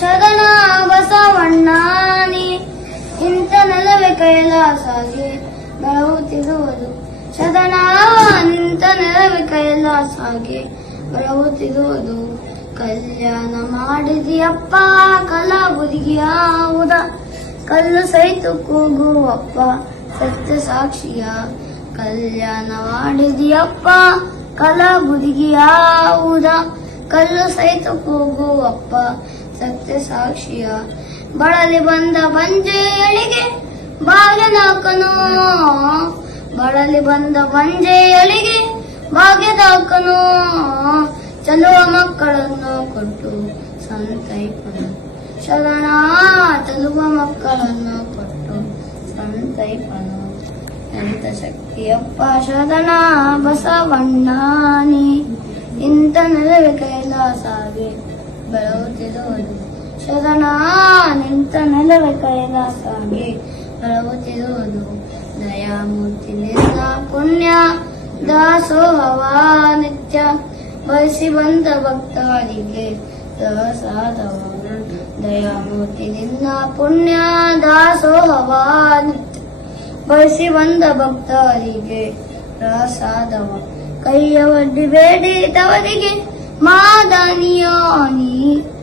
ಶರಣ ಬಸವಣ್ಣಾನಿ ಇಂಥ ನೆಲವೇ ಕೈಲಾಸಾಗಿ ಬೆಳಗುತ್ತಿರುವುದು ಶರಣ ನಿಂತ ನೆಲವೇ ಕೈಲಾಸಾಗಿ ಬೆಳಗುತ್ತಿರುವುದು ಕಲ್ಯಾಣ ಮಾಡಿದಿಯಪ್ಪ ಕಲಾಬುದಿಗಿಯಾವುದ ಕಲ್ಲು ಸಹಿತ ಕೂಗುವಪ್ಪ, ಸತ್ಯ ಸಾಕ್ಷಿಯ. ಕಲ್ಯಾಣ ಮಾಡಿದಿಯಪ್ಪ ಕಲಾಬುದಿಗಿಯಾವುದ ಕಲ್ಲು ಸಹಿತ ಕೂಗುವಪ್ಪ ಸತ್ಯ ಸಾಕ್ಷಿಯ ಬಳಲಿ ಬಂದ ಬಂಜೆಯಳಿಗೆ ಭಾಗ್ಯದಾಕನು. ಬಳಲಿ ಬಂದ ಬಂಜೆಯಳಿಗೆ ಭಾಗ್ಯದಾಕನು. ಚಲುವ ಮಕ್ಕಳನ್ನು ಕೊಟ್ಟು ಸಂತೈಪನು ಶರಣ ಚಲುವ ಮಕ್ಕಳನ್ನು ಕೊಟ್ಟು ಸಂತೈಪನು ಎಂತ ಶಕ್ತಿಯಪ್ಪ ಶರಣ ಬಸವಣ್ಣಾನಿ. ಇಂತ ನೆಲವೆ ಕೈಲಾಸಾಗಿ ಬೆಳಗುತ್ತಿರುವುದು ಶರಣ ನಿಂತ ನೆಲದ ಕೈಲಾಸಾಗಿ ಬೆಳಗುತ್ತಿರುವುದು ದಯಾಮೂರ್ತಿ ನಿನ್ನ ಪುಣ್ಯ, ದಾಸೋಹವ ನಿತ್ಯ ಬಯಸಿ ಬಂದ ಭಕ್ತರಿಗೆ ದಾಸಾದವ ದಯಾಮೂರ್ತಿ ನಿನ್ನ ಪುಣ್ಯ, ದಾಸೋಹವ ನಿತ್ಯ ಬಯಸಿ ಬಂದ ಭಕ್ತರಿಗೆ ಪ್ರಸಾದವ. ಕೈಯ ಒಡ್ಡಿ ಬೇಡಿ ತವರಿಗೆ Bunny Arnie.